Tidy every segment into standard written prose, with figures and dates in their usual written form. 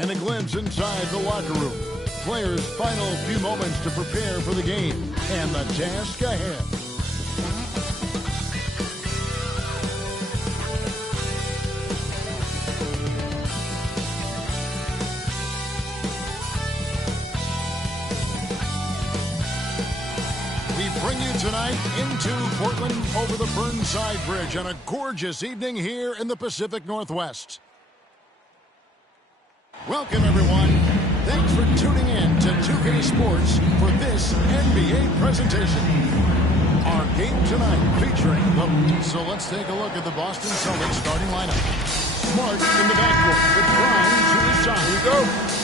And a glimpse inside the locker room. Players' final few moments to prepare for the game and the task ahead. We bring you tonight into Portland over the Burnside Bridge on a gorgeous evening here in the Pacific Northwest. Welcome, everyone. Thanks for tuning in to 2K Sports for this NBA presentation. Our game tonight featuring the... So let's take a look at the Boston Celtics starting lineup. Smart in the backcourt with Grimes to his side. Here we go.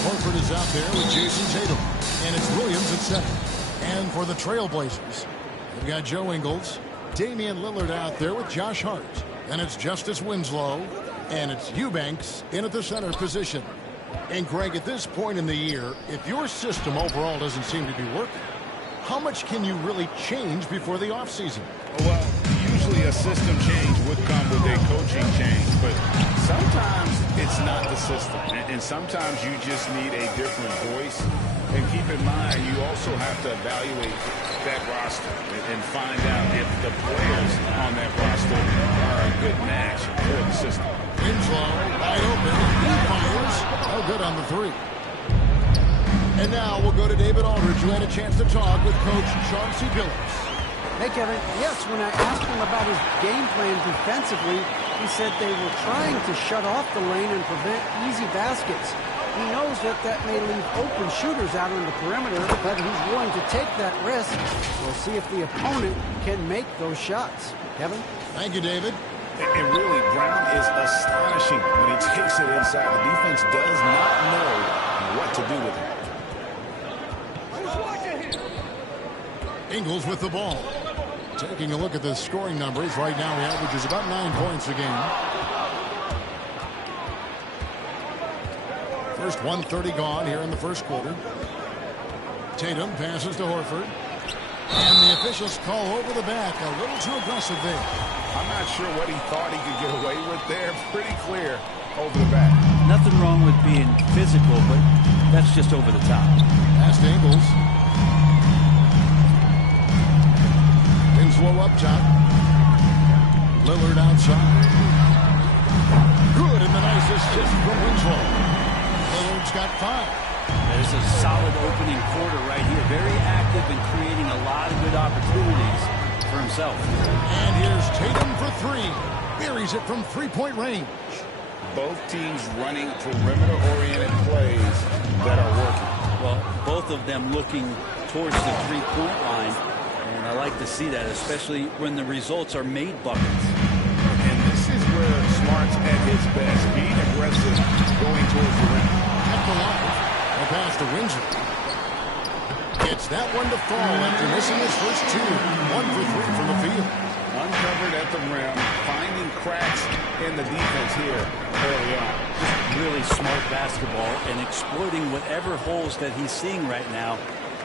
Horford is out there with Jason Tatum. And it's Williams at center. And for the Trailblazers, we've got Joe Ingles, Damian Lillard out there with Josh Hart. And it's Justice Winslow. And it's Eubanks in at the center position. And Greg, at this point in the year, if your system overall doesn't seem to be working, how much can you really change before the offseason? Well, usually a system change would come with a coaching change, but sometimes it's not the system. And sometimes you just need a different voice. And keep in mind, you also have to evaluate that roster and find out if the players on that roster are a good match for the system. Winslow, wide open. He fires. Oh, good on the three. And now we'll go to David Aldridge, who had a chance to talk with Coach Chauncey Billups. Hey, Kevin. Yes, when I asked him about his game plan defensively, he said they were trying to shut off the lane and prevent easy baskets. He knows that that may leave open shooters out on the perimeter, but he's willing to take that risk. We'll see if the opponent can make those shots. Kevin? Thank you, David. And really, Brown is astonishing when he takes it inside. The defense does not know what to do with it. Ingles with the ball. Taking a look at the scoring numbers. Right now, he averages about 9 points a game. First 1:30 gone here in the first quarter. Tatum passes to Horford. And the officials call over the back. A little too aggressive there. I'm not sure what he thought he could get away with there. Pretty clear over the back. Nothing wrong with being physical, but that's just over the top. Past Ingles. Winslow up top. Lillard outside. Good, and the nice assist from Winslow. Lillard's got 5. There's a solid opening quarter right here. Very active and creating a lot of good opportunities for himself. And here's Tatum for 3. Buries it from three-point range. Both teams running perimeter-oriented plays that are working. Well, both of them looking towards the three-point line. And I like to see that, especially when the results are made buckets. And this is where Smart's at his best. Being aggressive, going towards the rim. Kept alive. A pass to Winslow. Gets that one to fall after missing his first 2. 1 for 3 from the field. Uncovered at the rim, finding cracks in the defense here early on. Just really smart basketball and exploiting whatever holes that he's seeing right now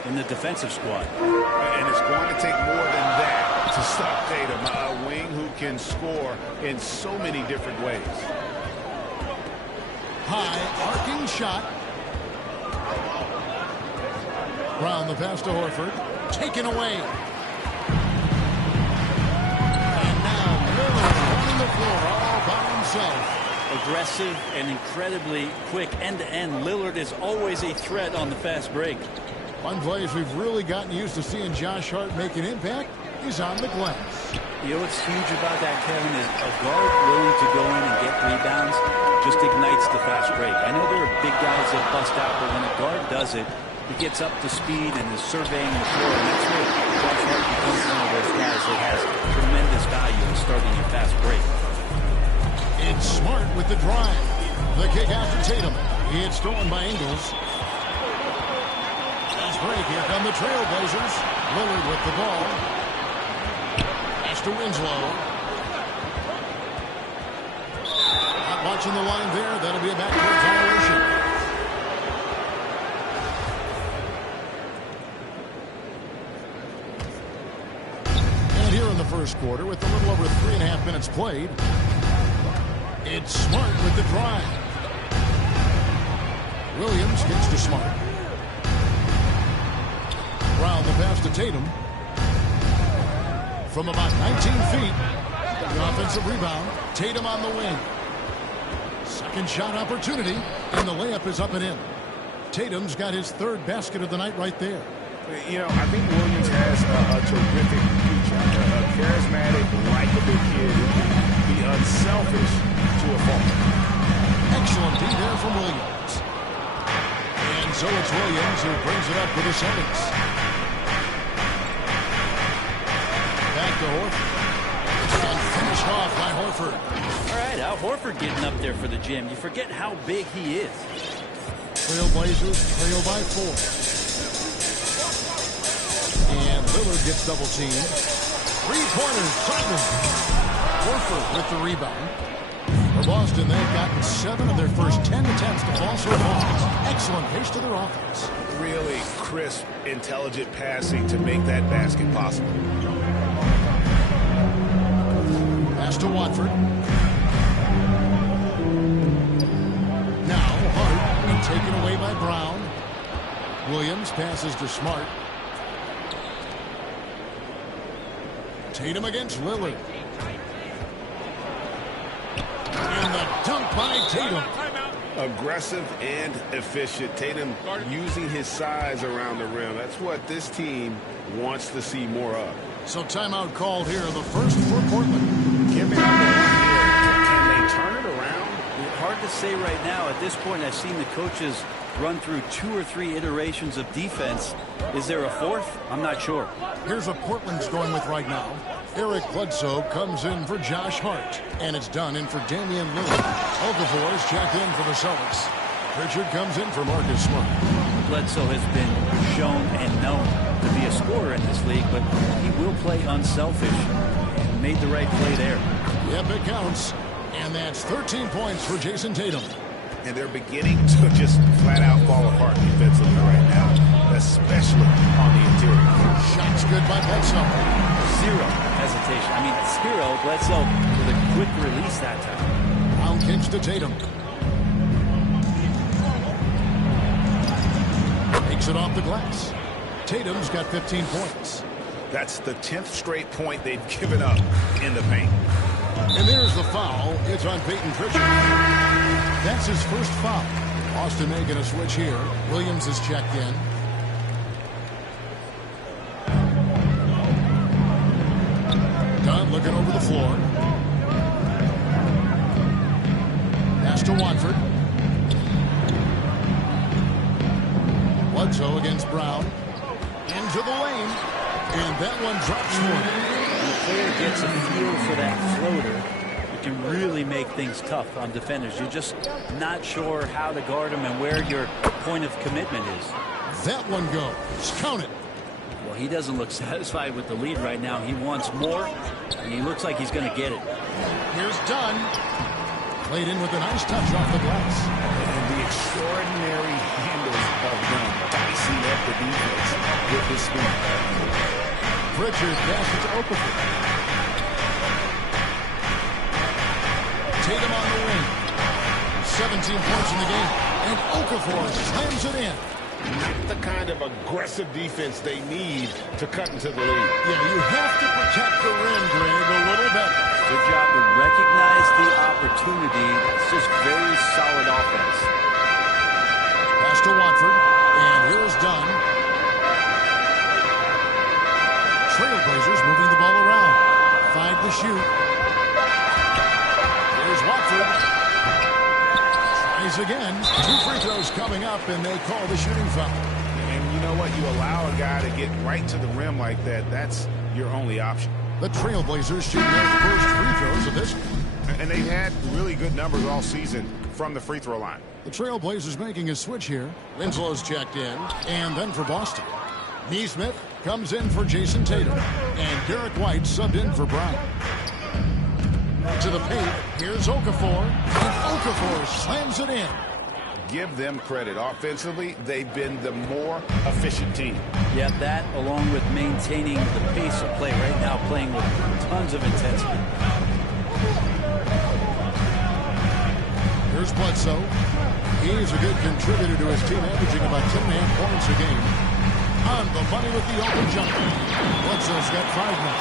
in the defensive squad. And it's going to take more than that to stop Tatum, a wing who can score in so many different ways. High arcing shot. Brown the pass to Horford. Taken away. And now Lillard running the floor all by himself. Aggressive and incredibly quick end-to-end. Lillard is always a threat on the fast break. One place we've really gotten used to seeing Josh Hart make an impact is on the glass. You know what's huge about that, Kevin, is a guard willing to go in and get rebounds just ignites the fast break. I know there are big guys that bust out, but when a guard does it, he gets up to speed and is surveying the floor, and that's where Josh Hart becomes one of those guys that has tremendous value in starting a fast break. It's Smart with the drive. The kick out to Tatum. It's stolen by Ingles. Fast break. Here come the Trailblazers. Lillard with the ball. Pass to Winslow. Not watching the line there. That'll be a backcourt violation. Here in the first quarter with a little over 3.5 minutes played. It's Smart with the drive. Williams gets to Smart. Brown the pass to Tatum. From about 19 feet, the offensive rebound. Tatum on the wing. Second shot opportunity, and the layup is up and in. Tatum's got his third basket of the night right there. You know, I think Williams has a terrific future. A charismatic, likable kid who can be unselfish to a fault. Excellent D there from Williams. And so it's Williams who brings it up for the Celtics. Back to Horford. And finished off by Horford. All right, Al Horford getting up there for the gym. You forget how big he is. Trailblazers trail by 4. And Lillard gets double teamed. Three-pointer, Simon. Horford with the rebound. For Boston, they've gotten 7 of their first 10 attempts to fall so far. Excellent pace to their offense. Really crisp, intelligent passing to make that basket possible. Pass to Watford. Now Hart, and taken away by Brown. Williams passes to Smart. Tatum against Lillard. And the dunk by Tatum. Aggressive and efficient. Tatum using his size around the rim. That's what this team wants to see more of. So timeout called here, the first for Portland. Give me number 1 here. Can they turn it around? Hard to say right now. At this point, I've seen the coaches run through 2 or 3 iterations of defense. Is there a fourth? I'm not sure. Here's what Portland's going with right now. Eric Bledsoe comes in for Josh Hart. And it's done in for Damian Lillard. Okafor is checked in for the Celtics. Pritchard comes in for Marcus Smart. Bledsoe has been shown and known to be a scorer in this league, but he will play unselfish and made the right play there. Yep, it counts. And that's 13 points for Jason Tatum. And they're beginning to just flat out fall apart defensively right now, especially on the interior. Shots good by Bledsoe. Zero hesitation. I mean, zero. Bledsoe with a quick release that time. Brown kicks to Tatum. Takes it off the glass. Tatum's got 15 points. That's the 10th straight point they've given up in the paint. And there's the foul. It's on Peyton Pritchard. That's his first foul. Boston making a switch here. Williams is checked in. Dunn looking over the floor. Pass to Watford. Bledsoe against Brown. Into the lane. And that one drops one. When the player gets a feel for that floater, it can really make things tough on defenders. You're just not sure how to guard them and where your point of commitment is. That one goes. Count it. Well, he doesn't look satisfied with the lead right now. He wants more, and he looks like he's going to get it. Here's Dunn. Played in with a nice touch off the glass. And the extraordinary handles of Dunn, dicing up the defense with his speed. Pritchard passes to Okafor. Tatum on the wing. 17 points in the game. And Okafor slams it in. Not the kind of aggressive defense they need to cut into the lead. Yeah, you have to protect the rim, Greg, a little better. Good job to recognize the opportunity. It's just very solid offense. Pass to Watford. And here's Dunn. Trailblazers moving the ball around. 5 to shoot. Here's Watford. Tries again. 2 free throws coming up, and they call the shooting foul. And you know what? You allow a guy to get right to the rim like that. That's your only option. The Trailblazers shooting their first free throws of this. And they've had really good numbers all season from the free throw line. The Trailblazers making a switch here. Winslow's checked in. And then for Boston. Neesmith comes in for Jason Tatum. And Derek White subbed in for Brown. To the paint. Here's Okafor. And Okafor slams it in. Give them credit. Offensively, they've been the more efficient team. Yeah, that along with maintaining the pace of play right now, playing with tons of intensity. Here's Bledsoe. He's a good contributor to his team, averaging about 10.5 points a game. On the money with the open jumper. Bledsoe's got 5 now.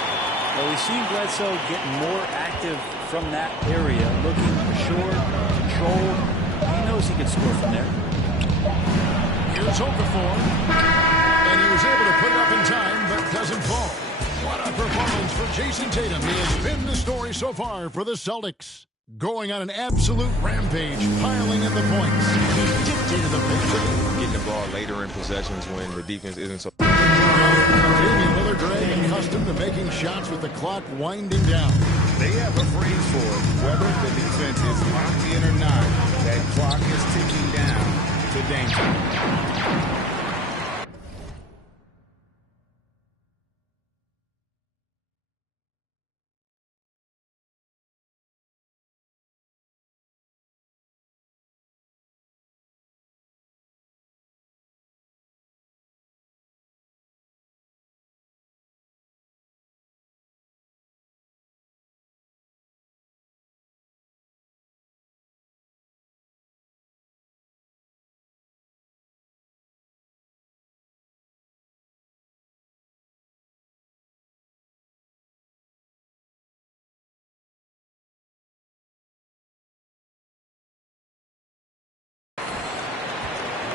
Well, we've seen Bledsoe get more active from that area, looking assured, controlled. He knows he can score from there. Here's Okafor. And he was able to put it up in time, but doesn't fall. What a performance for Jason Tatum. He has been the story so far for the Celtics. Going on an absolute rampage, piling in the points. He dictated the pace. Getting the ball later in possessions when the defense isn't so. Damian Lillard, Greg, accustomed to making shots with the clock winding down. They have a phrase for it. Whether the defense is locked in or not, that clock is ticking down to Dame time.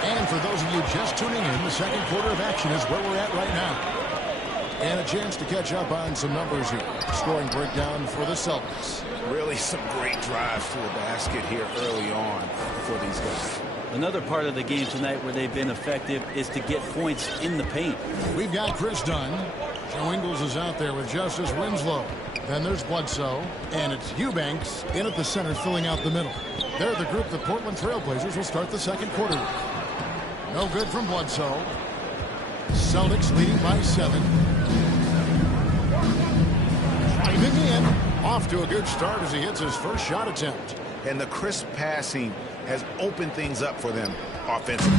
And for those of you just tuning in, the second quarter of action is where we're at right now. And a chance to catch up on some numbers here. Scoring breakdown for the Celtics. Really some great drives to the basket here early on for these guys. Another part of the game tonight where they've been effective is to get points in the paint. We've got Chris Dunn. Joe Ingles is out there with Justice Winslow. Then there's Bledsoe. And it's Eubanks in at the center filling out the middle. They're the group the Portland Trailblazers will start the second quarter with. No good from Bledsoe. Celtics leading by 7. Driving in. Off to a good start as he hits his first shot attempt. And the crisp passing has opened things up for them offensively.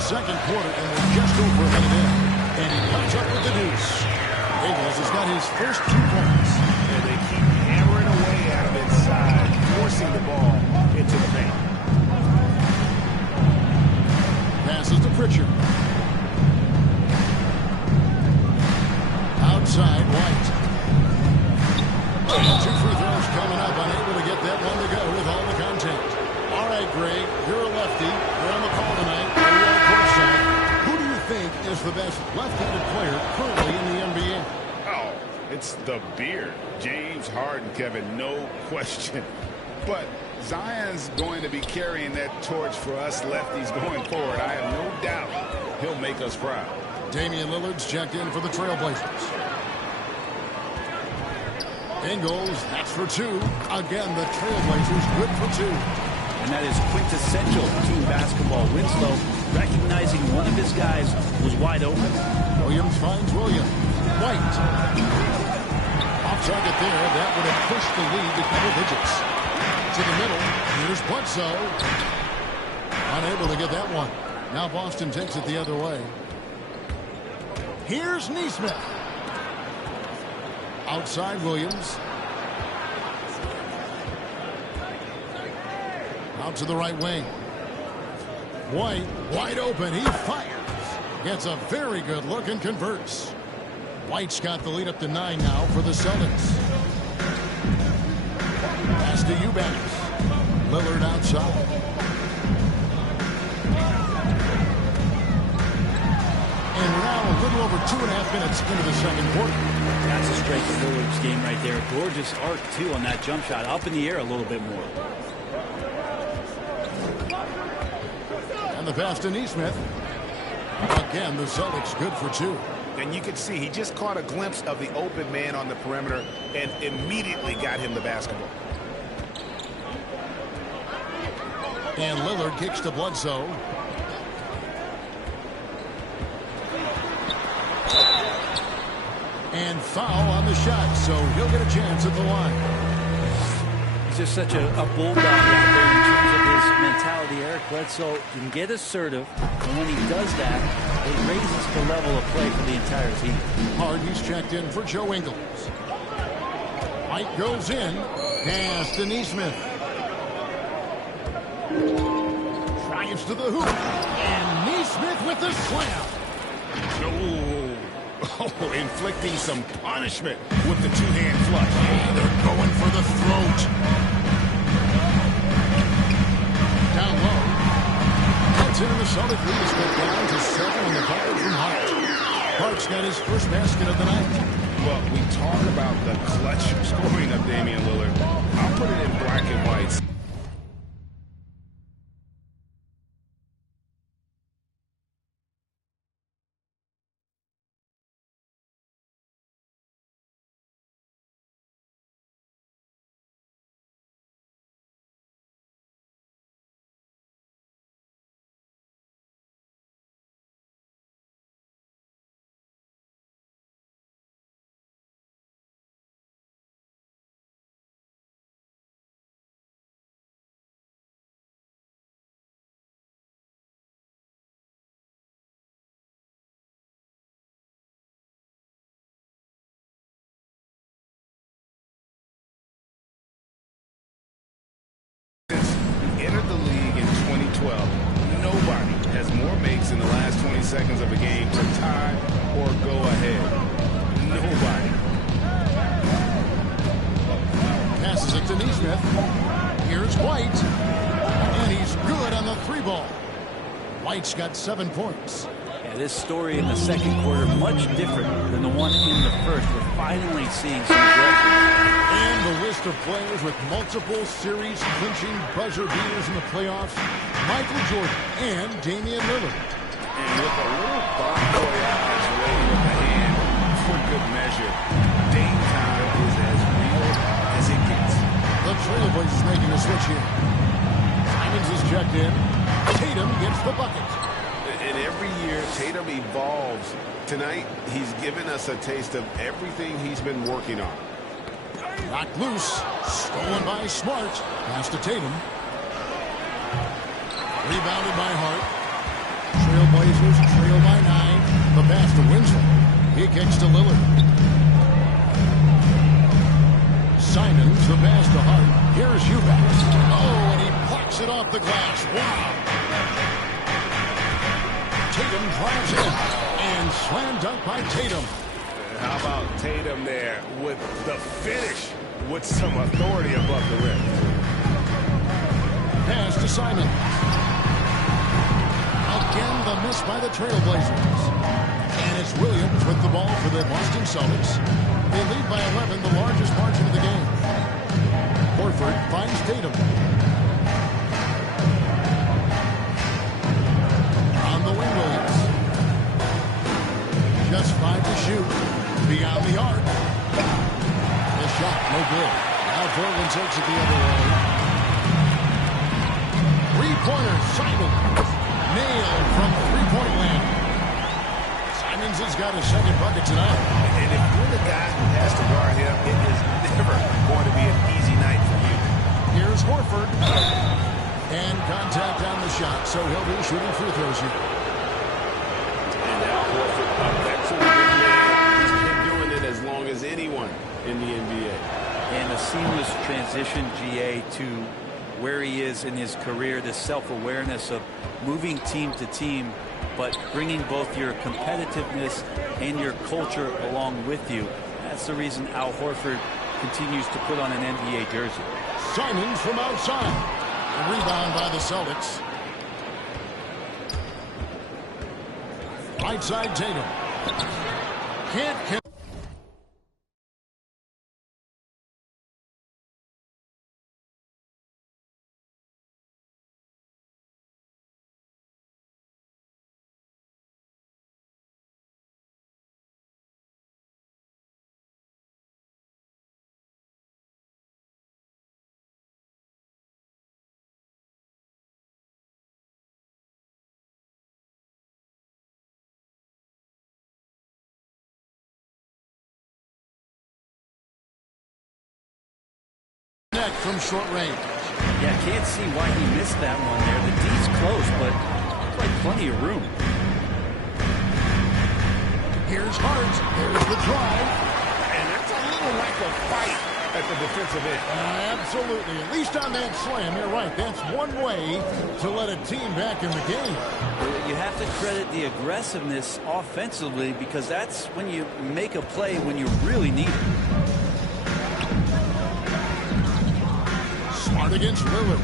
Second quarter, and we're just over a minute in. And he comes up with the deuce. Ingles has got his first 2 points. And they keep hammering away out of inside, forcing the ball into the paint. Passes to Pritchard. Outside, White. 2 free throws coming up. Unable to get that one to go with all the contact. All right, Greg, you're a lefty. You're on the call tonight. Who do you think is the best left-handed player currently in the NBA? Oh, it's the beard. James Harden, Kevin, no question. But Zion's going to be carrying that torch for us lefties going forward. I have no doubt he'll make us proud. Damian Lillard's checked in for the Trailblazers. Ingles, that's for 2. Again, the Trailblazers good for 2. And that is quintessential team basketball. Winslow recognizing one of his guys was wide open. Williams finds Williams. White. Off target there. That would have pushed the lead to double digits. To the middle. Here's Bledsoe. Unable to get that one. Now Boston takes it the other way. Here's Nesmith. Outside Williams. Out to the right wing. White, wide open. He fires. Gets a very good look and converts. White's got the lead up to 9 now for the Celtics. Pass to Eubanks. Lillard outside. And we're now a little over 2.5 minutes into the second quarter. That's a straight to Lillard's game right there. Gorgeous arc, too, on that jump shot. Up in the air a little bit more. And the pass to Nesmith. Again, the Celtics good for 2. And you can see he just caught a glimpse of the open man on the perimeter and immediately got him the basketball. And Lillard kicks to Bledsoe. And foul on the shot, so he'll get a chance at the line. He's just such a bulldog out there in terms of his mentality. Eric Bledsoe can get assertive, and when he does that, it raises the level of play for the entire team. Harden's checked in for Joe Ingles. White goes in. Pass to Nesmith. Drives to the hoop. And Nesmith with the slam. Oh, inflicting some punishment with the two-hand flush. Yeah, they're going for the throat. Down low. That's in the Celtic lead has been down to 7 on the bucket from Hart. Hart's got his first basket of the night. Well, we talk about the clutch scoring of Damian Lillard. I'll put it in black and white. Entered the league in 2012. Nobody has more makes in the last 20 seconds of a game to tie or go ahead. Nobody. Passes it to Nesmith. Here's White. And he's good on the 3-ball. White's got 7 points. Yeah, this story in the second quarter much different than the one in the first. We're finally seeing some aggression. And the list of players with multiple series-clinching buzzer beaters in the playoffs, Michael Jordan and Damian Lillard. And with a little Bob Boyaz waiting with the hand for good measure, Dame time is as real as it gets. The Trailblazers making a switch here. Simons is checked in. Tatum gets the bucket. And every year, Tatum evolves. Tonight, he's given us a taste of everything he's been working on. Knocked loose. Stolen by Smart. Pass to Tatum. Rebounded by Hart. Trailblazers trail by 9. The pass to Winslow. He kicks to Lillard. Simons, the pass to Hart. Here's Eubanks. Oh, and he plucks it off the glass. Wow. Tatum drives in. And slam dunk by Tatum. How about Tatum there with the finish with some authority above the rim? Pass to Simon. Again, the miss by the Trailblazers. And it's Williams with the ball for the Boston Celtics. They lead by 11, the largest margin of the game. Horford finds Tatum. On the wing, Williams. Just 5 to shoot. Beyond the arc. The shot, no good. Now Portland takes it the other way. 3-pointer, Simons. Nailed from 3-point land. Simons has got his second bucket tonight. And if you're the guy who has to guard him, it is never going to be an easy night for you. Here's Horford. And contact on the shot, so he'll be shooting free throws here. And now Horford, a veteran big man. He's been doing it as long as anyone in the NBA. And a seamless transition, GA, to where he is in his career, this self-awareness of moving team to team, but bringing both your competitiveness and your culture along with you. That's the reason Al Horford continues to put on an NBA jersey. Simons from outside. A rebound by the Celtics. Right side Tatum. Can't Neck from short range. Yeah, can't see why he missed that one there. The D's close, but looks like plenty of room. Here's Hart. There's the drive. And that's a little lack of fight at the defensive end. Absolutely. At least on that slam, you're right. That's one way to let a team back in the game. You have to credit the aggressiveness offensively because that's when you make a play when you really need it. Smart against Lillard.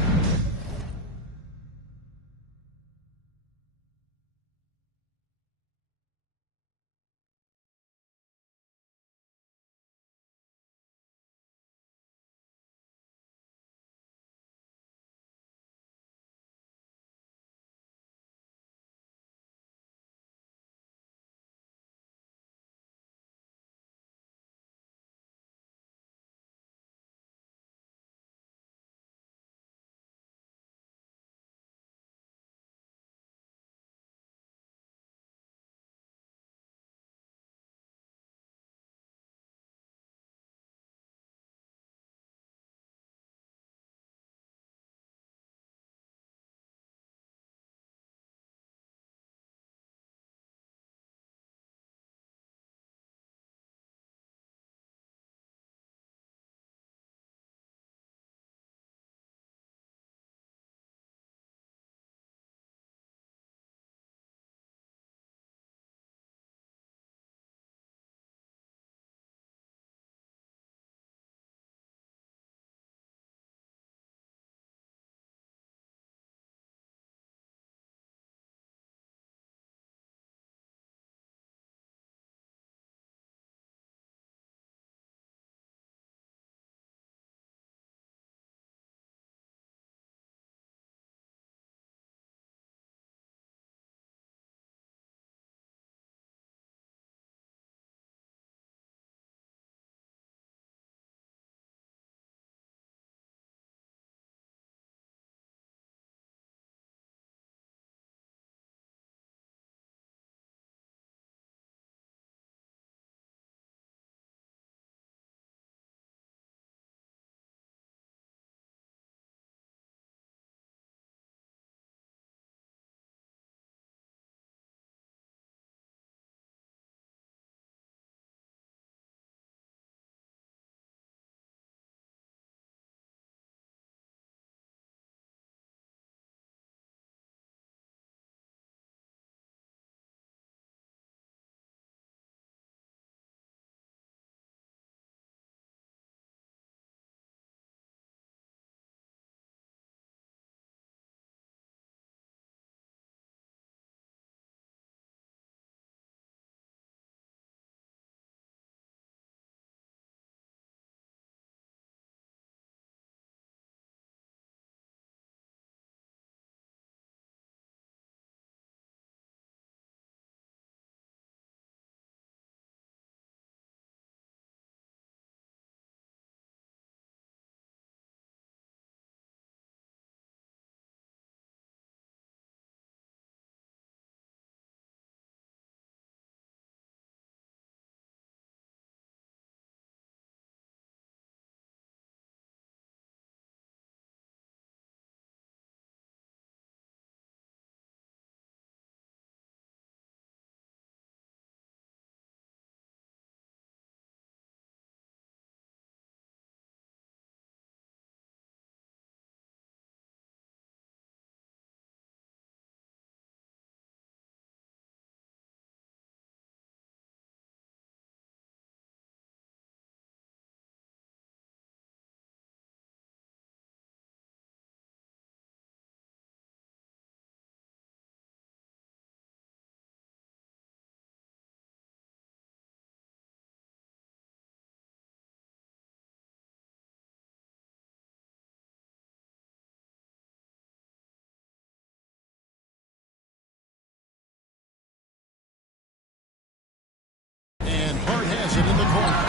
It in the corner.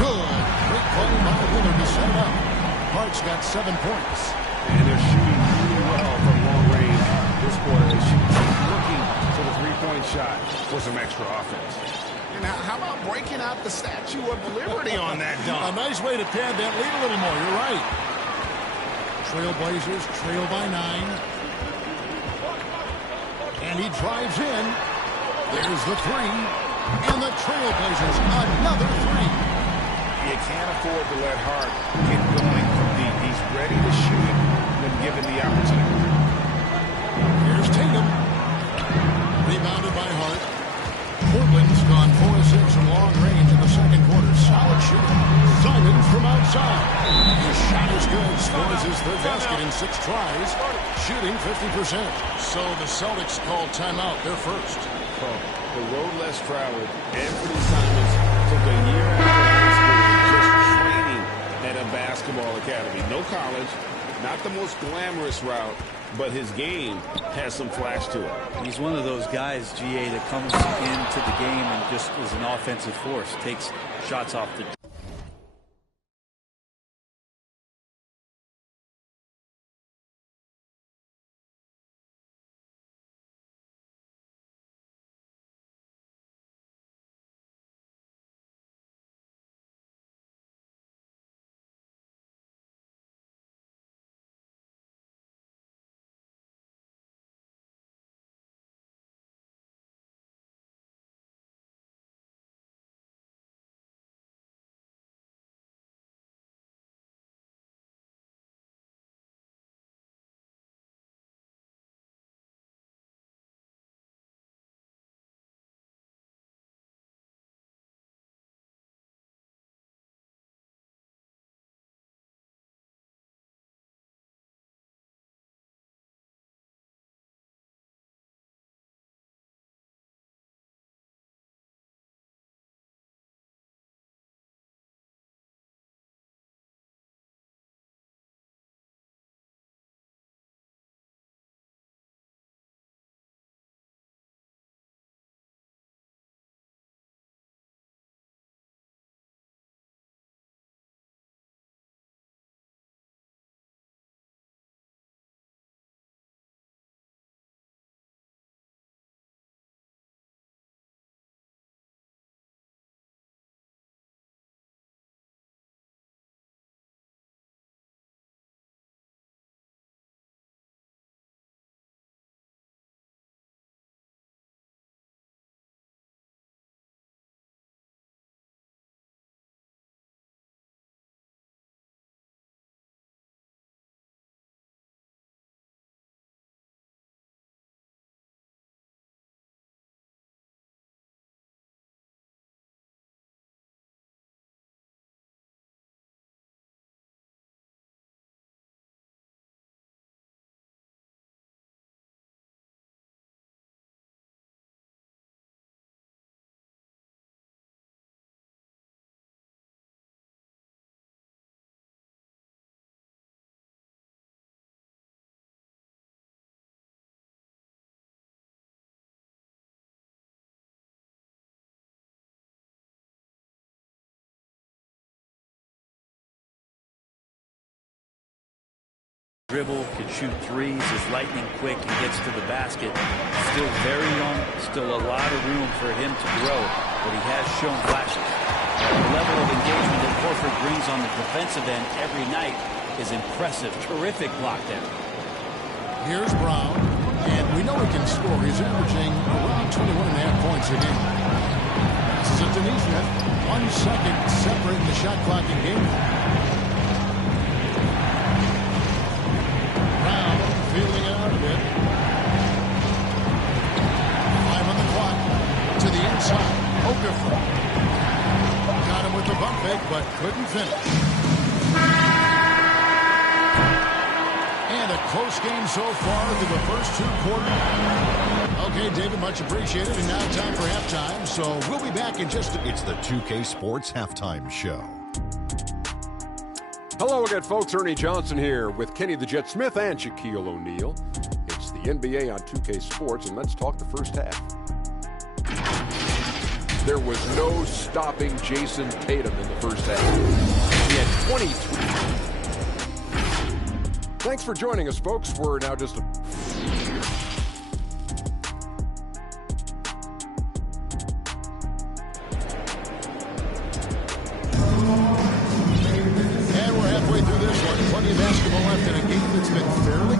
Good. Great play by Lillard to set it up. Hart's got 7 points. And they're shooting really well from long range this quarter. They should keep looking to the three-point shot for some extra offense. And how about breaking out the Statue of Liberty on that dunk? A nice way to pad that lead a little more. You're right. Trailblazers trail by 9. And he drives in. There's the 3. And the Trailblazers, another 3. You can't afford to let Hart get going from deep. He's ready to shoot it when given the opportunity. Here's Tatum. Rebounded by Hart. Portland's gone 4 of 6 from long range in the second quarter. Solid shooting. Simons from outside. His shot is good. Scores his third basket in 6 tries. Shooting 50%. So the Celtics called timeout. They're first. Oh, the road less traveled. Anthony Simons took a year after high school just training at a basketball academy. No college. Not the most glamorous route, but his game has some flash to it. He's one of those guys, GA, that comes into the game and just is an offensive force, takes shots off the dribble, can shoot threes, is lightning quick, and gets to the basket. Still very young, still a lot of room for him to grow, but he has shown flashes. The level of engagement that Horford brings on the defensive end every night is impressive. Terrific block there. Here's Brown, and we know he can score. He's averaging around 21.5 points a game. This is a Tunisia. 1 second separating the shot clock and game. Brown feeling it out a bit. 5 on the clock. To the inside. Okafor. Got him with the bump fake, but couldn't finish. And a close game so far through the first 2 quarters. Okay, David, much appreciated. And now time for halftime. So we'll be back in just a... It's the 2K Sports Halftime Show. Hello again, folks. Ernie Johnson here with Kenny the Jet Smith and Shaquille O'Neal. It's the NBA on 2K Sports, and let's talk the first half. There was no stopping Jason Tatum in the first half. He had 23. Thanks for joining us, folks. We're now just Plenty of basketball left in a game that's been fairly...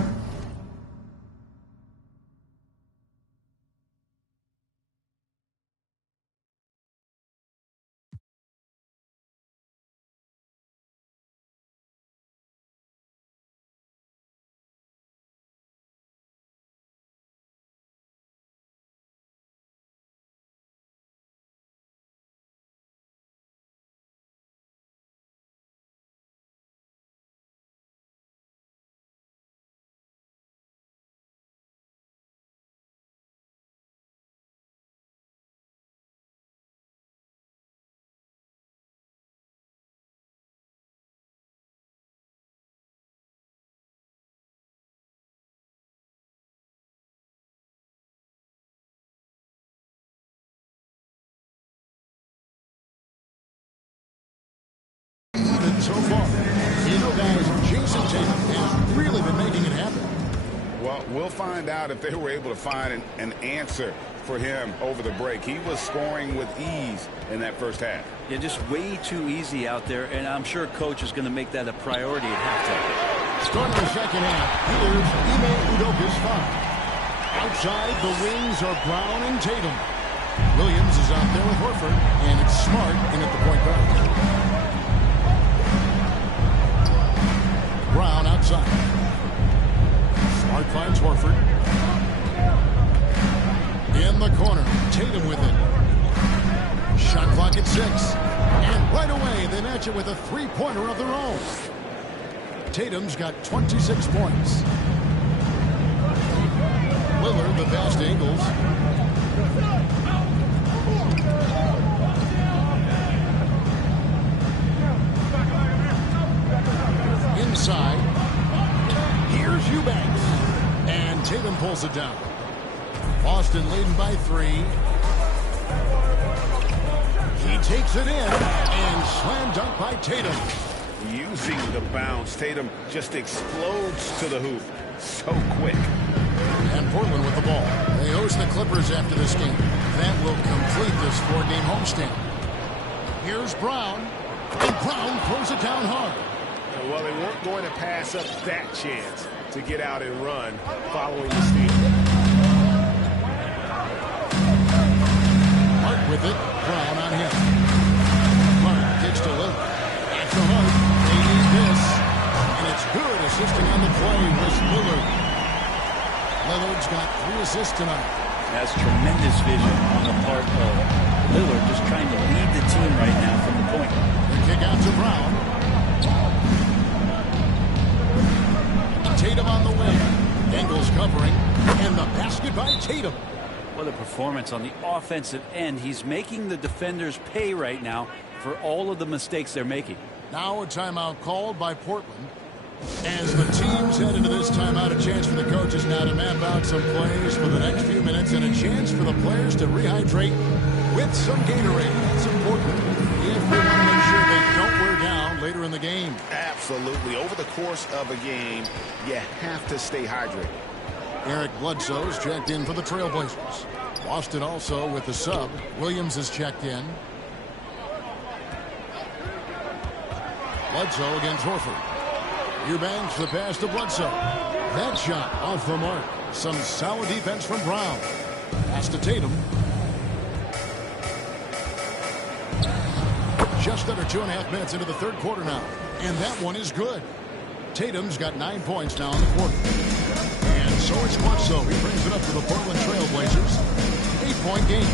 So far, you know, guys, Jason Tatum has really been making it happen. Well, we'll find out if they were able to find an answer for him over the break. He was scoring with ease in that first half. Yeah, just way too easy out there, and I'm sure coach is going to make that a priority at halftime. Starting the second half, here's Ime Udoka's foul. Outside, the wings are Brown and Tatum. Williams is out there with Horford, and it's Smart in at the point guard. Brown outside. Smart finds Horford. In the corner. Tatum with it. Shot clock at 6. And right away, they match it with a three-pointer of their own. Tatum's got 26 points. Lillard, the pass to Ingles. Inside. Here's Eubanks. And Tatum pulls it down. Boston leading by 3. He takes it in and slam dunk by Tatum. Using the bounce, Tatum just explodes to the hoop so quick. And Portland with the ball. They host the Clippers after this game. That will complete this 4-game homestand. Here's Brown. And Brown throws it down hard. Well, they weren't going to pass up that chance to get out and run following the steal. Hart with it. Brown on him. Hart gets to Lillard. Back to Hart. They need this. And it's good. Assisting on the play was Lillard. Lillard's got 3 assists tonight. That's tremendous vision on the part of Lillard, just trying to lead the team right now from the point. The kick out to Brown. Tatum on the wing. Ingles covering. And the basket by Tatum. What a performance on the offensive end. He's making the defenders pay right now for all of the mistakes they're making. Now a timeout called by Portland. As the teams head into this timeout, a chance for the coaches now to map out some plays for the next few minutes and a chance for the players to rehydrate with some Gatorade. That's important if they want to make sure they don't wear down later in the game. Absolutely. Over the course of a game, you have to stay hydrated. Eric Bledsoe's checked in for the Trailblazers. Boston also with the sub. Williams is checked in. Bledsoe against Horford. Eubanks the pass to Bledsoe. That shot off the mark. Some solid defense from Brown. Pass to Tatum. Just under 2.5 minutes into the third quarter now. And that one is good. Tatum's got 9 points now in the quarter. And so it's Bledsoe. He brings it up to the Portland Trailblazers. 8-point game.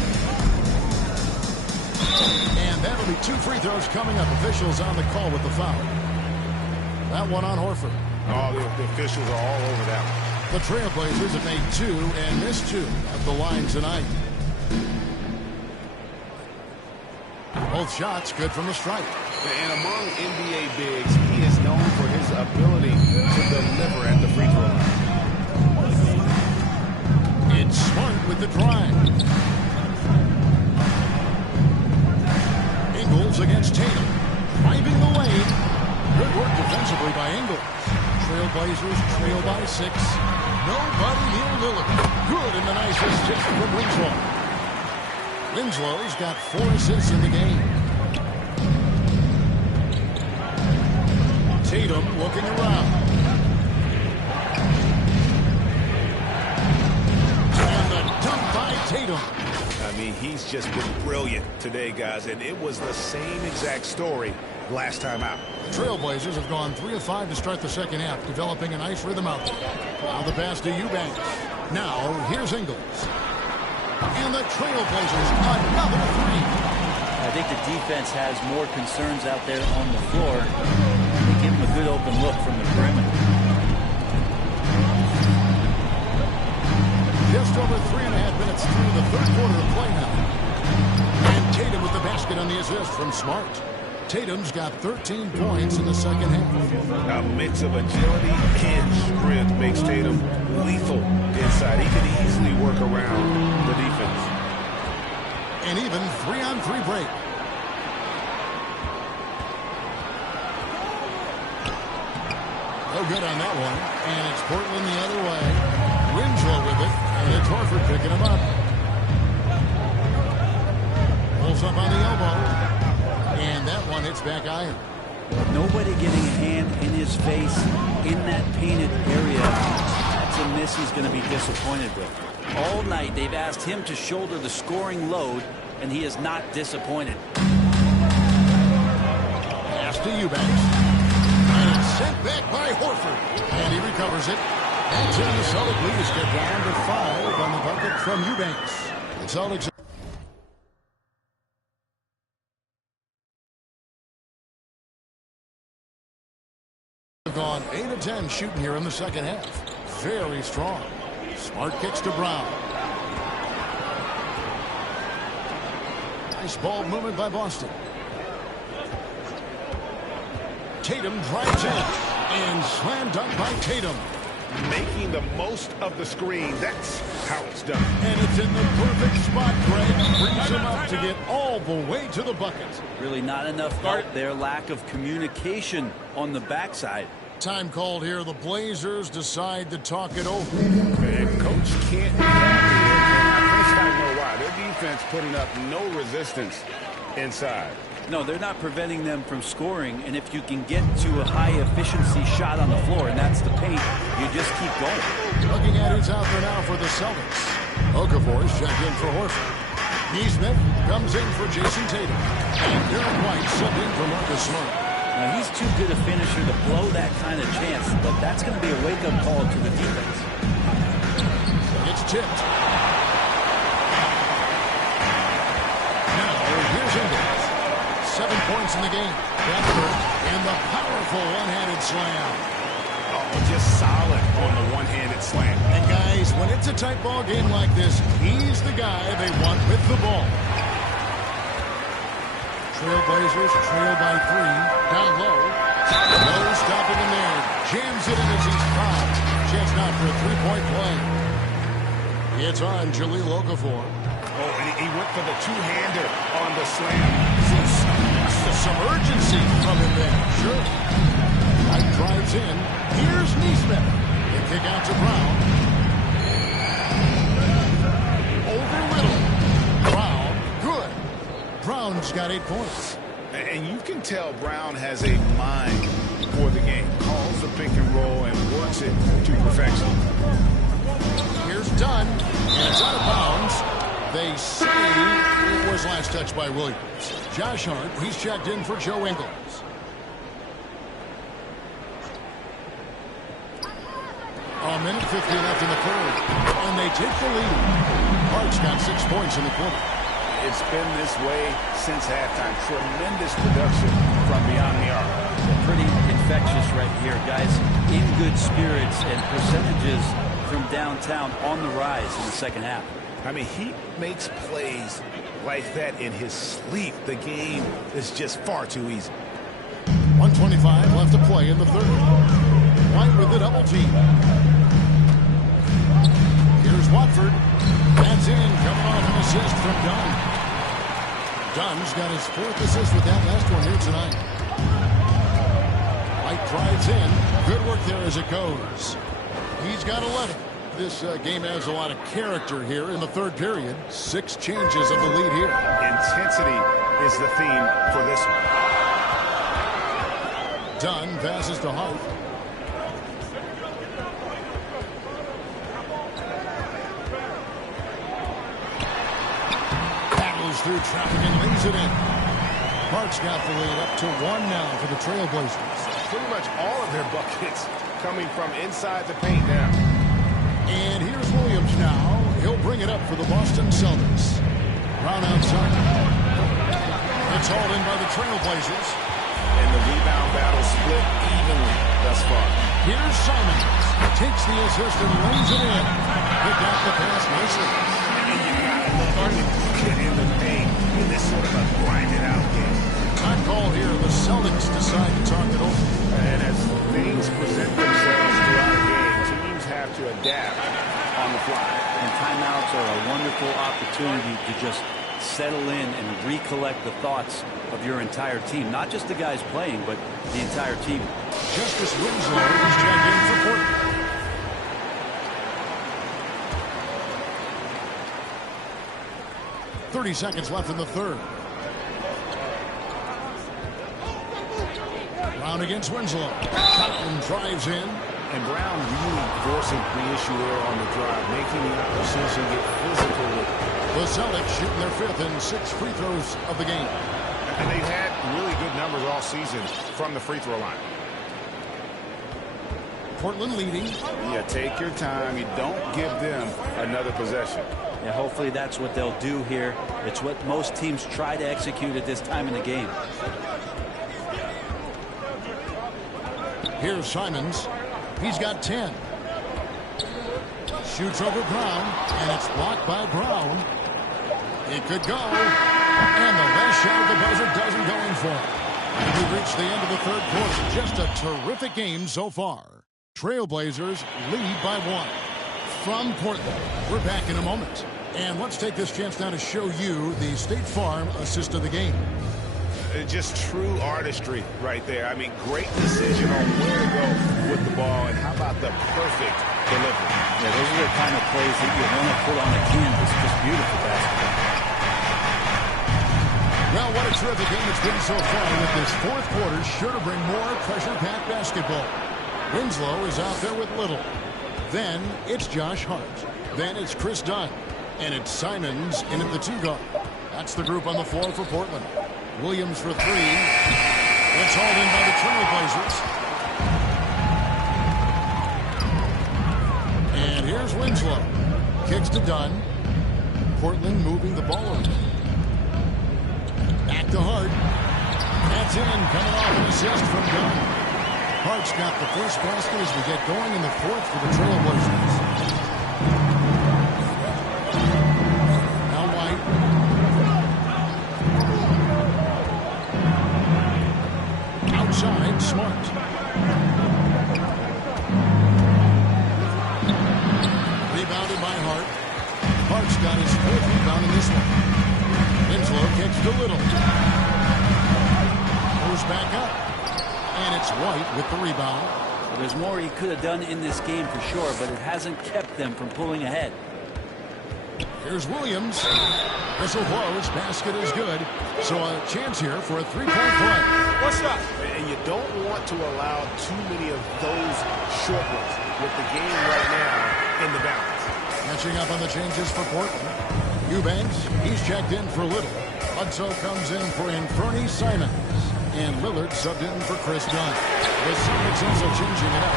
And that'll be 2 free throws coming up. Officials on the call with the foul. That one on Horford. Oh, the officials are all over that one. The Trailblazers have made 2 and missed 2 at the line tonight. Both shots good from the stripe. And among NBA bigs, he is known for his ability to deliver at the free throw line. It's Smart with the drive. Ingles against Tatum. Driving the lane. Good work defensively by Ingles. Trailblazers trail by 6. Nobody near Lillard. Good and the nice assist from Winslow. Winslow's got 4 assists in the game. Tatum looking around. And the dunk by Tatum. I mean, he's just been brilliant today, guys, and it was the same exact story last time out. Trailblazers have gone 3 of 5 to start the second half, developing a nice rhythm out there. Now the pass to Eubanks. Now here's Ingles. And the Trailblazers, another 3. I think the defense has more concerns out there on the floor. They give him a good open look from the perimeter. Just over 3.5 minutes through the third quarter of play now. And Tatum with the basket on the assist from Smart. Tatum's got 13 points in the second half. A mix of agility and strength makes Tatum lethal inside. He can easily work around the defense. And even 3-on-3 break. No good on that one. And it's Portland the other way. Winslow with it. And it's Horford picking him up. Pulls up on the elbow. And that one hits back iron. Nobody getting a hand in his face in that painted area. That's a miss he's going to be disappointed with. All night they've asked him to shoulder the scoring load, and he is not disappointed. Pass to Eubanks. And it's sent back by Horford. And he recovers it. That's in. The Celtics get down to 5 on the bucket from Eubanks. The Celtics have gone 8 of 10 shooting here in the second half. Very strong. Smart kicks to Brown. Nice ball movement by Boston. Tatum drives in. And slam dunk by Tatum. Making the most of the screen. That's how it's done. And it's in the perfect spot, Greg. Brings him up to get all the way to the bucket. Really not enough help there. Lack of communication on the backside. Time called here. The Blazers decide to talk it over. And Coach can't be happy. I know why. Their defense putting up no resistance inside. No, they're not preventing them from scoring, and if you can get to a high-efficiency shot on the floor, and that's the paint, you just keep going. Looking at who's out there now for the Celtics. Okafor's checked in for Horford. Neesmith comes in for Jason Tatum. And Derek White subbed in for Marcus Smart. Now, he's too good a finisher to blow that kind of chance, but that's going to be a wake-up call to the defense. It's tipped. Now, here's Ingles. 7 points in the game. Bradford and the powerful one-handed slam. Oh, just solid on the one-handed slam. And guys, when it's a tight ball game like this, he's the guy they want with the ball. Trailblazers trail by 3. Down low. No stopping him there. Jams it in as he's fouled. Chance now for a three-point play. It's on Jahlil Okafor. Oh, and he went for the two-hander on the slam. Some urgency from him there. Sure. White drives in. Here's Neesmith. The kick out to Brown. Over Riddle. Brown. Good. Brown's got 8 points. And you can tell Brown has a mind for the game. Calls the pick and roll and works it to perfection. Here's Dunn. And it's out of bounds. They say it was last touched by Williams. Josh Hart, he's checked in for Joe Ingles. A minute 50 left in the third. And they take the lead. Hart's got 6 points in the quarter. It's been this way since halftime. Tremendous production from beyond the arc. Pretty infectious right here, guys. In good spirits and percentages from downtown on the rise in the second half. I mean, he makes plays like that in his sleep. The game is just far too easy. 1:25 left to play in the third. White with the double team. Here's Watford. That's in, coming off an assist from Dunn. Dunn's got his 4th assist with that last one here tonight. White drives in. Good work there as it goes. He's got 11. This game has a lot of character here in the third period. 6 changes of the lead here. Intensity is the theme for this one. Dunn passes to Hart. Battles through traffic and lays it in. Hart's got the lead up to 1 now for the Trailblazers. Pretty much all of their buckets coming from inside the paint now. And here's Williams now. He'll bring it up for the Boston Celtics. Brown outside. It's hauled in by the Trailblazers. And the rebound battle split evenly thus far. Here's Simons. Takes the assist and lays it in. Picked out the pass nicely. And you got to look get in the paint in this sort of a grinded out game. Time call here. The Celtics decide to talk it over. And as things present themselves throughout the game, teams have to adapt on the fly. And timeouts are a wonderful opportunity to just settle in and recollect the thoughts of your entire team. Not just the guys playing, but the entire team. Justice Winslow is checked in for Portland. .30 seconds left in the third. Brown against Winslow. Cotton drives in. And Brown really forcing the issue there on the drive, making the opposition get physical with it. The Celtics shooting their 5th and 6th free throws of the game. And they've had really good numbers all season from the free throw line. Portland leading. Yeah, take your time. You don't give them another possession. Yeah, hopefully that's what they'll do here. It's what most teams try to execute at this time in the game. Here's Simons. He's got 10. Shoots over Brown, and it's blocked by Brown. It could go, and the last shot of the buzzer doesn't go in for him. And we've reached the end of the third quarter. Just a terrific game so far. Trailblazers lead by 1. From Portland, we're back in a moment. And let's take this chance now to show you the State Farm assist of the game. Just true artistry right there. I mean, great decision on where to go with the ball, and how about the perfect delivery? Yeah, those are the kind of plays that you want to put on the canvas. Just beautiful basketball. Well, what a terrific game it's been so far, with this fourth quarter sure to bring more pressure-packed basketball. Winslow is out there with Little. Then it's Josh Hart. Then it's Chris Dunn. And it's Simons in at the 2 guard. That's the group on the floor for Portland. Williams for 3. It's hauled in by the Trailblazers. And here's Winslow. Kicks to Dunn. Portland moving the ball over. Back to Hart. That's in, coming off an assist from Dunn. Hart's got the first basket as we get going in the fourth for the Trailblazers. Now White. Outside, Smart. Rebounded by Hart. Hart's got his 4th rebound in this one. Winslow kicks to Little. Goes back up. And it's White with the rebound. Well, there's more he could have done in this game for sure, but it hasn't kept them from pulling ahead. Here's Williams. Whistle blows. Basket is good. So a chance here for a 3-point play. What's up? And you don't want to allow too many of those short ones with the game right now in the balance. Catching up on the changes for Portland. Eubanks, he's checked in for Little. Hudso comes in for Inferni Simons. And Lillard subbed in for Chris Dunn. The Celtics also changing it up.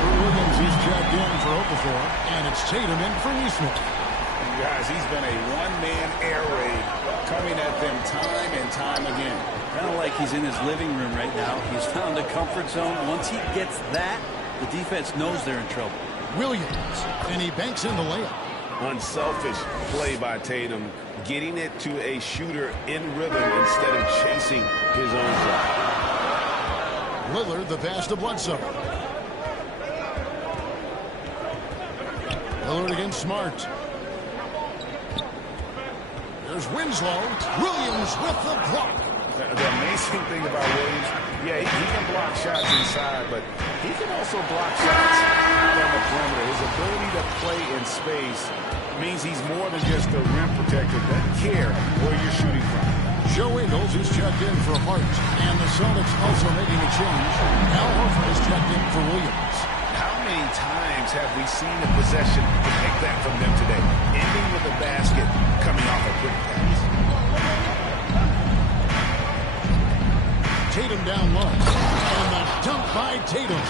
For Williams, he's checked in for Okafor. And it's Tatum in for Neesmith. Guys, he's been a one-man air raid coming at them time and time again. Kind of like he's in his living room right now. He's found a comfort zone. Once he gets that, the defense knows they're in trouble. Williams, and he banks in the layup. Unselfish play by Tatum, getting it to a shooter in rhythm instead of chasing his own shot. Lillard, the pass to Bledsoe. Lillard against Smart. There's Winslow. Williams with the block. The amazing thing about Williams, yeah, he can block shots inside, but he can also block shots out on the perimeter. His ability to play in space means he's more than just a rim protector. Doesn't care where you're shooting from. Joe Ingles is checked in for Hart, and the Celtics also making a change. Al Horford is checked in for Williams. How many times have we seen a possession like that from them today, ending with a basket coming off a quick pass? Tatum down low, and the dunk by Tatum.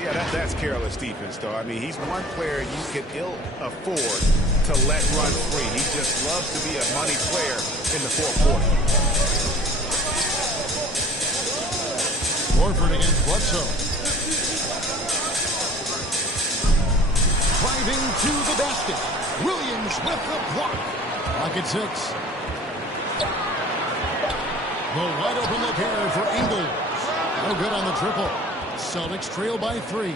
Yeah, that's careless defense, though. I mean, he's one player you could ill afford to let run free. He just loves to be a money player in the fourth quarter. Horford against Bledsoe. Driving to the basket. Williams with the block. Lock at 6. The wide open look here for Ingles. No good on the triple. Celtics trail by 3.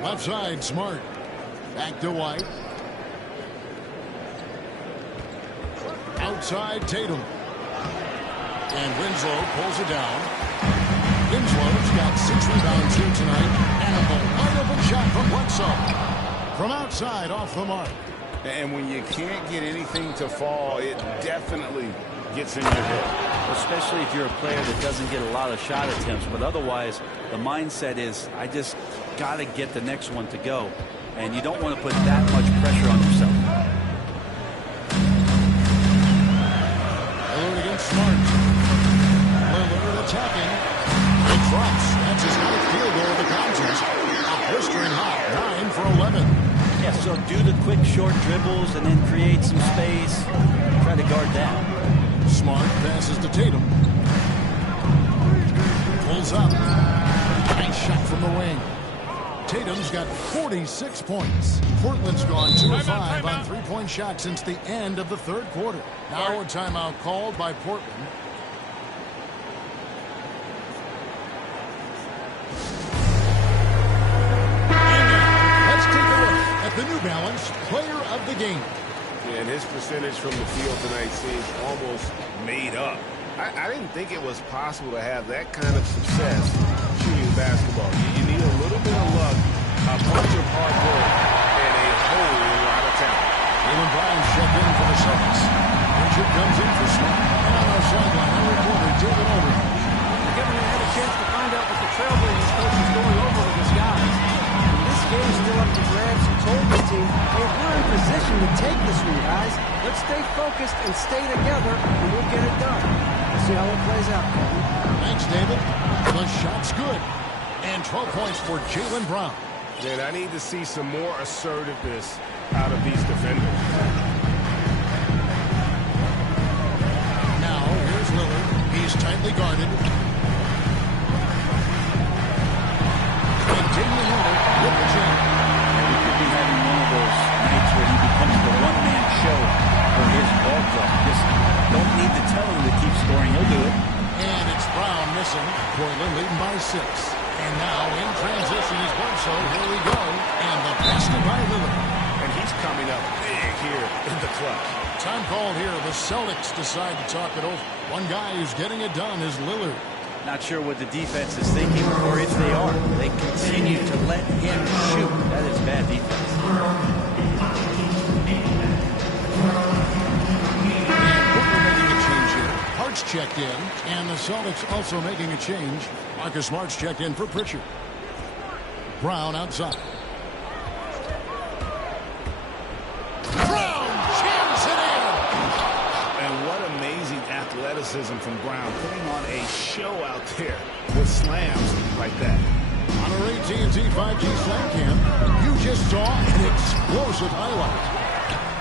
Left side, Smart. Back to White. Outside, Tatum. And Winslow pulls it down. Winslow's got 6 rebounds here tonight. And a wide open shot from Bledsoe. From outside, off the mark. And when you can't get anything to fall, it definitely gets in your head. Especially if you're a player that doesn't get a lot of shot attempts. But otherwise, the mindset is, I just got to get the next one to go. And you don't want to put that much pressure on yourself. Lillard against Smart. Lillard attacking. It drops. That's his 9th field goal of the contest. A blistering hot 9 for 11. Yeah, so do the quick short dribbles and then create some space. Try to guard that. Smart passes to Tatum. Pulls up. Nice shot from the wing. Tatum's got 46 points. Portland's gone 2 of 5 on 3-point shots since the end of the third quarter. Now a timeout called by Portland. And now, let's take a look at the New Balance Player of the Game. And his percentage from the field tonight seems almost made up. I didn't think it was possible to have that kind of success shooting basketball. You need a little bit of luck, a bunch of hard work, and a whole lot of talent. Jaylen Brown's checked in for the Celtics. Richard comes in for Smart. And on our sideline, our reporter, David Aldridge. We're giving him a chance to find out what the Trailblazers coach is going over with his guys. This game's still up to grabs. He told his team, hey, we're in position to take this one, guys. Let's stay focused and stay together, and we'll get it done. We'll see how it plays out, Kevin. Thanks, David. The shot's good. And 12 points for Jaylen Brown. Man, I need to see some more assertiveness out of these defenders. Now, here's Lillard. He's tightly guarded. And Damian Lillard with the jam. He could be having one of those nights where he becomes the one-man show for his ball club. Just don't need to tell him to keep scoring. He'll do it. And it's Brown missing. Portland leading by 6. And now in transition is Bledsoe. Here we go. And the basket by Lillard. And he's coming up big here in the clutch. Time called here. The Celtics decide to talk it over. One guy who's getting it done is Lillard. Not sure what the defense is thinking, or if they are. They continue to let him shoot. That is bad defense. Hart's checked in, and the Celtics also making a change. Marcus Smart's checked in for Pritchard. Brown outside. Brown jams it in! And what amazing athleticism from Brown, putting on a show out there with slams like that. On our AT&T 5G Slam Cam, you just saw an explosive highlight.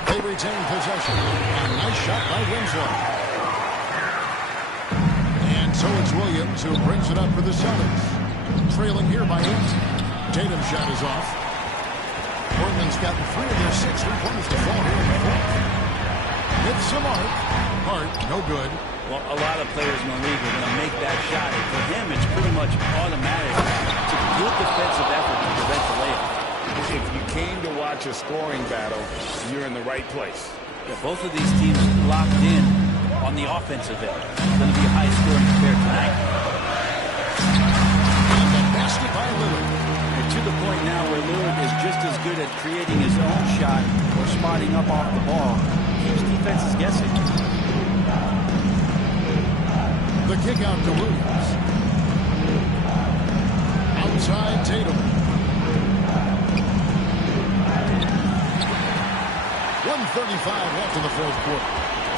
They retain possession. A nice shot by Winslow. So it's Williams who brings it up for the Celtics. Trailing here by 8. Tatum's shot is off. Portland's gotten 3 of their 6 3-pointers to fall here in the fourth. Hits some arc. Hart, no good. Well, a lot of players in the league are going to make that shot. And for him, it's pretty much automatic. It's a good defensive effort to prevent the layup. If you came to watch a scoring battle, you're in the right place. Yeah, both of these teams locked in on the offensive end. It's going to be a high-scoring affair tonight. And the basket by Lillard. And too the point now where Lillard is just as good at creating his own shot or spotting up off the ball. Keeps defenses guessing. The kick out to Williams. Outside Tatum. 1:35 left in the fourth quarter.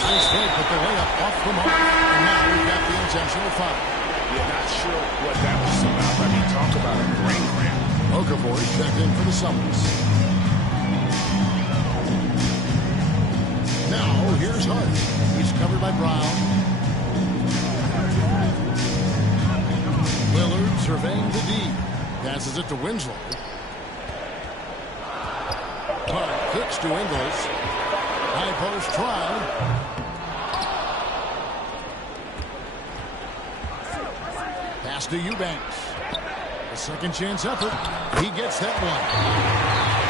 Nice fake with the layup off the mark. And now we've got the intentional foul. You're not sure what that was about. I mean, talk about a brain cramp. Okafor checked in for the Suns. Now here's Hart. He's covered by Brown. Lillard surveying the D. Passes it to Winslow. Hart kicks to Ingles. High post try. Pass to Eubanks. A second chance effort. He gets that one.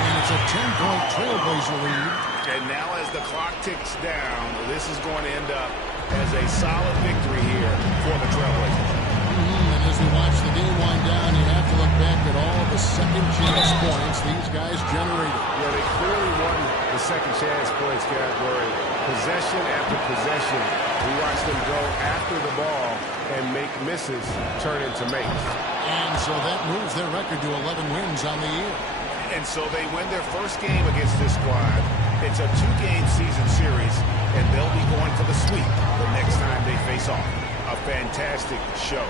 And it's a 10-point Trailblazer lead. And now as the clock ticks down, this is going to end up as a solid victory here for the Trailblazers. And as we watch the game wind down, you have to look back at all the second chance points these guys generated. Yeah, they clearly won the second chance points, category. Possession after possession, we watch them go after the ball and make misses turn into makes. And so that moves their record to 11 wins on the year. And so they win their first game against this squad. It's a 2-game season series, and they'll be going for the sweep the next time they face off. A fantastic show.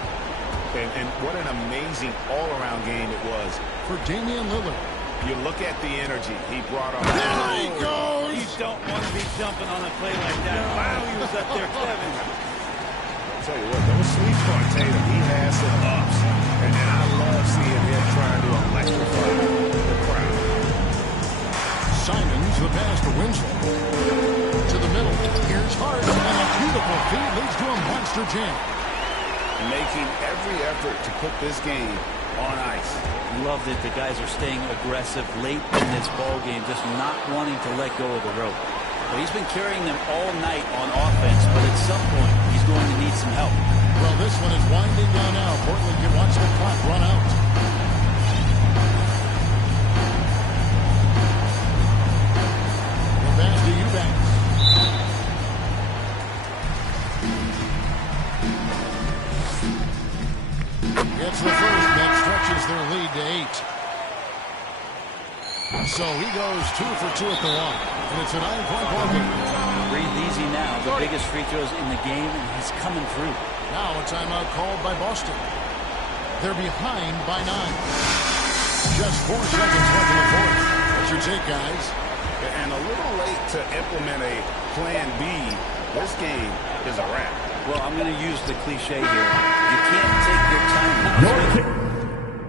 And what an amazing all-around game it was for Damian Lillard. You look at the energy he brought on. There he goes! You don't want to be jumping on a play like that. Wow, he was up there, Kevin. I'll tell you what, those sleeps on Tatum, he has some ups. And I love seeing him trying to electrify the crowd. Simons, the pass to Winslow. To the middle. Here's Hart. And a beautiful feed leads to a monster jam. Making every effort to put this game on ice. Love that the guys are staying aggressive late in this ball game, just not wanting to let go of the rope. But he's been carrying them all night on offense, but at some point he's going to need some help. Well, this one is winding down now. Portland can watch the clock run out. The pass to Eubanks. Gets the first. That stretches their lead to 8. So he goes 2 for 2 at the line. And it's a 9-point ball game. Breathe easy now. The biggest free throws in the game, and he's coming through. Now a timeout called by Boston. They're behind by 9. Just 4 seconds left in the fourth. What's your take, guys? And a little late to implement a plan B. This game is a wrap. Well, I'm going to use the cliche here. You can't take your time.